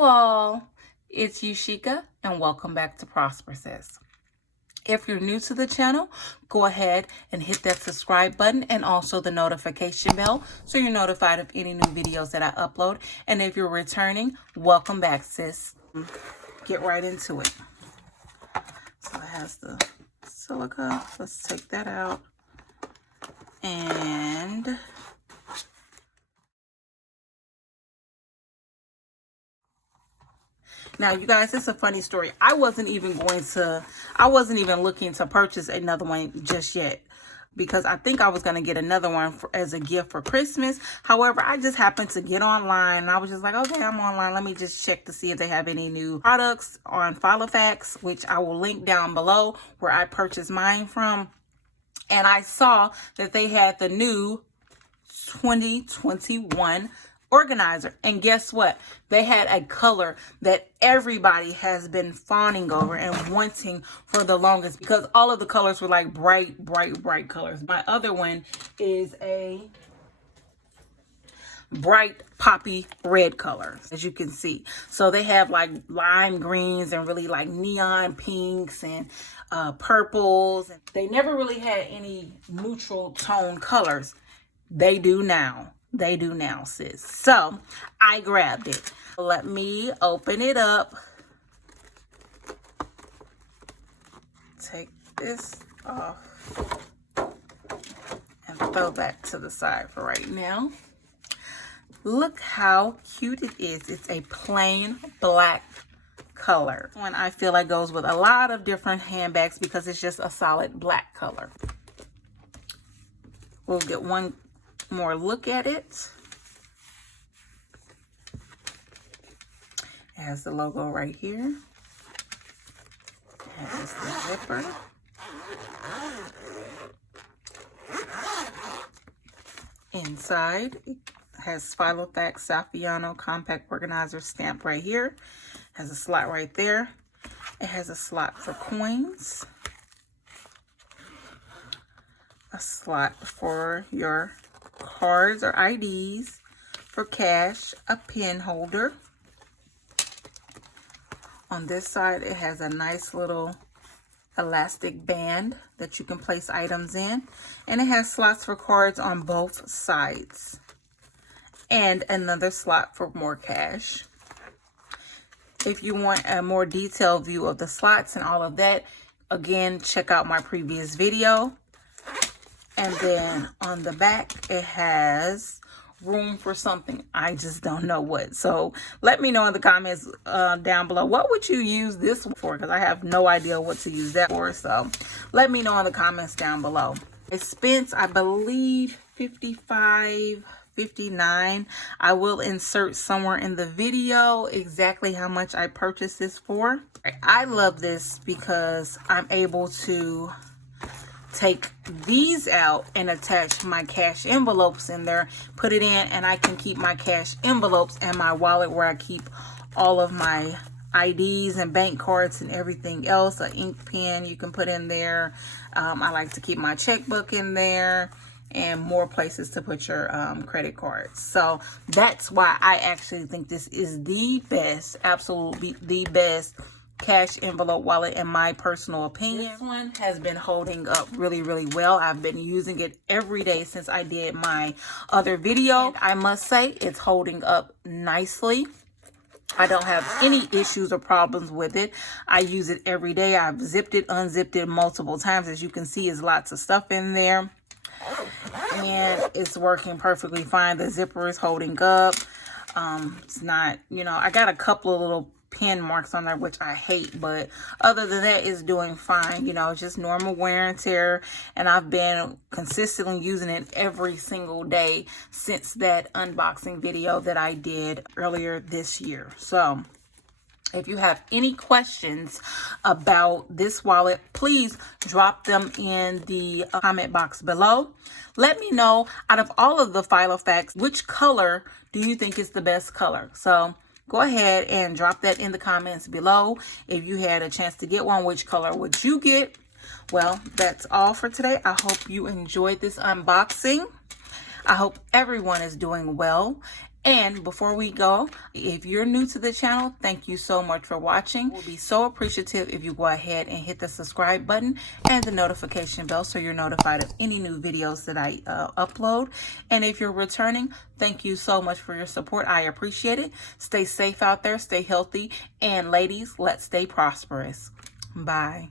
Hello all, it's Yushika and welcome back to Prosper Sis. If you're new to the channel, go ahead and hit that subscribe button and also the notification bell so you're notified of any new videos that I upload. And if you're returning, welcome back, sis. Get right into it. So it has the silica. Let's take that out. And now, you guys, it's a funny story. I wasn't even looking to purchase another one just yet because I think I was going to get another one as a gift for Christmas. However, I just happened to get online and I was just like, okay, I'm online. Let me just check to see if they have any new products on Filofax, which I will link down below where I purchased mine from. And I saw that they had the new 2021 organizer, and guess what? They had a color that everybody has been fawning over and wanting for the longest because all of the colors were like bright colors. My other one is a bright poppy red color, as you can see. So they have like lime greens and really like neon pinks and purples. They never really had any neutral tone colors. They do now. They do now, sis. So I grabbed it. Let me open it up. Take this off and throw that to the side for right now. Look how cute it is. It's a plain black color. One I feel like goes with a lot of different handbags because it's just a solid black color. We'll get one more look at it. It has the logo right here. It has the zipper. Inside, it has Filofax Saffiano compact organizer stamp right here. It has a slot right there. It has a slot for coins. A slot for your cards or IDs, for cash, a pen holder. On this side, it has a nice little elastic band that you can place items in, and it has slots for cards on both sides and another slot for more cash. If you want a more detailed view of the slots and all of that, again, check out my previous video. And then on the back, it has room for something. I just don't know what. So let me know in the comments down below. What would you use this for? Because I have no idea what to use that for. So let me know in the comments down below. I spent, I believe, $55, $59. I will insert somewhere in the video exactly how much I purchased this for. I love this because I'm able to take these out and attach my cash envelopes in there, put it in, and I can keep my cash envelopes and my wallet where I keep all of my IDs and bank cards and everything else. An ink pen you can put in there. I like to keep my checkbook in there and more places to put your credit cards. So that's why I actually think this is the best, absolutely the best cash envelope wallet in my personal opinion. This one has been holding up really well. I've been using it every day since I did my other video. I must say it's holding up nicely. I don't have any issues or problems with it. I use it every day. I've zipped it, unzipped it multiple times. As you can see, there's lots of stuff in there. And it's working perfectly fine. The zipper is holding up. It's not, you know, I got a couple of little pen marks on there, which I hate, but other than that, it's doing fine. You know, just normal wear and tear, and I've been consistently using it every single day since that unboxing video that I did earlier this year. So if you have any questions about this wallet, please drop them in the comment box below. Let me know, out of all of the Filofax, which color do you think is the best color? So go ahead and drop that in the comments below. If you had a chance to get one, which color would you get? Well, that's all for today. I hope you enjoyed this unboxing. I hope everyone is doing well. And before we go, if you're new to the channel, thank you so much for watching. We'll be so appreciative if you go ahead and hit the subscribe button and the notification bell so you're notified of any new videos that I upload. And if you're returning, thank you so much for your support. I appreciate it. Stay safe out there, stay healthy, and ladies, let's stay prosperous. Bye.